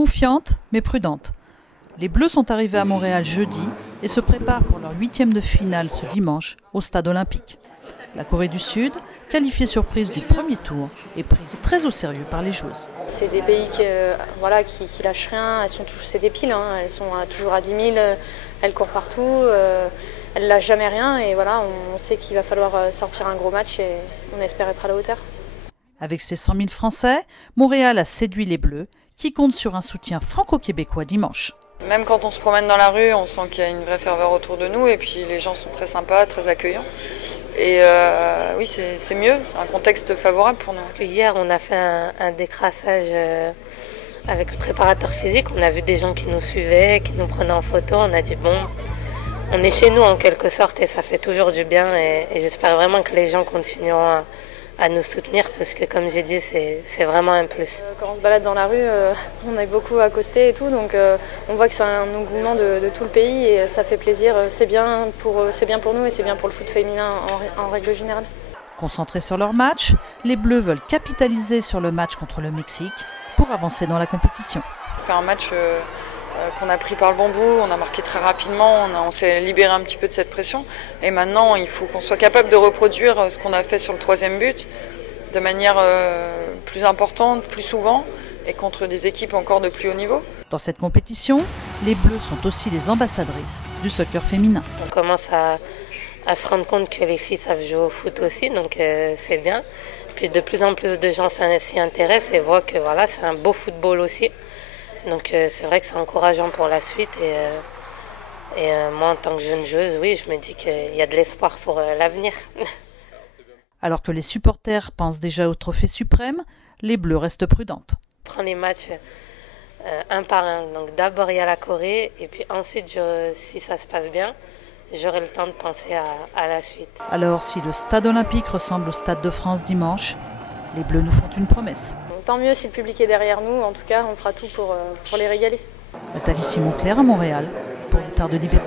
Confiante mais prudente. Les Bleus sont arrivés à Montréal jeudi et se préparent pour leur 8e de finale ce dimanche au Stade olympique. La Corée du Sud, qualifiée surprise du premier tour, est prise très au sérieux par les joueuses. C'est des pays qui lâchent rien, c'est des piles, hein. Elles sont toujours à 10 000, elles courent partout, elles lâchent jamais rien et voilà, on sait qu'il va falloir sortir un gros match et on espère être à la hauteur. Avec ses 100 000 Français, Montréal a séduit les Bleus qui comptent sur un soutien franco-québécois dimanche. Même quand on se promène dans la rue, on sent qu'il y a une vraie ferveur autour de nous et puis les gens sont très sympas, très accueillants. Et oui, c'est mieux, c'est un contexte favorable pour nous. Parce que hier, on a fait un décrassage avec le préparateur physique. On a vu des gens qui nous suivaient, qui nous prenaient en photo. On a dit bon, on est chez nous en quelque sorte et ça fait toujours du bien. Et j'espère vraiment que les gens continueront à nous soutenir parce que comme j'ai dit, c'est vraiment un plus. Quand on se balade dans la rue, on est beaucoup accostés et tout, donc on voit que c'est un engouement de tout le pays et ça fait plaisir. C'est bien pour nous et c'est bien pour le foot féminin en règle générale. Concentrés sur leur match, les Bleus veulent capitaliser sur le match contre le Mexique pour avancer dans la compétition. On fait un match qu'on a pris par le bon bout, on a marqué très rapidement, on s'est libéré un petit peu de cette pression. Et maintenant, il faut qu'on soit capable de reproduire ce qu'on a fait sur le 3e but de manière plus importante, plus souvent, et contre des équipes encore de plus haut niveau. Dans cette compétition, les Bleus sont aussi les ambassadrices du soccer féminin. On commence à se rendre compte que les filles savent jouer au foot aussi, donc c'est bien. Puis de plus en plus de gens s'y intéressent et voient que voilà, c'est un beau football aussi. Donc c'est vrai que c'est encourageant pour la suite et moi en tant que jeune joueuse, oui, je me dis qu'il y a de l'espoir pour l'avenir. Alors que les supporters pensent déjà au trophée suprême, les Bleus restent prudentes. On prend les matchs un par un, donc d'abord il y a la Corée et puis ensuite si ça se passe bien, j'aurai le temps de penser à la suite. Alors si le Stade olympique ressemble au Stade de France dimanche, les Bleus nous font une promesse. Tant mieux si le public est derrière nous, en tout cas on fera tout pour les régaler. Nathalie Simon-Claire à Montréal pour le Tard de Libérer.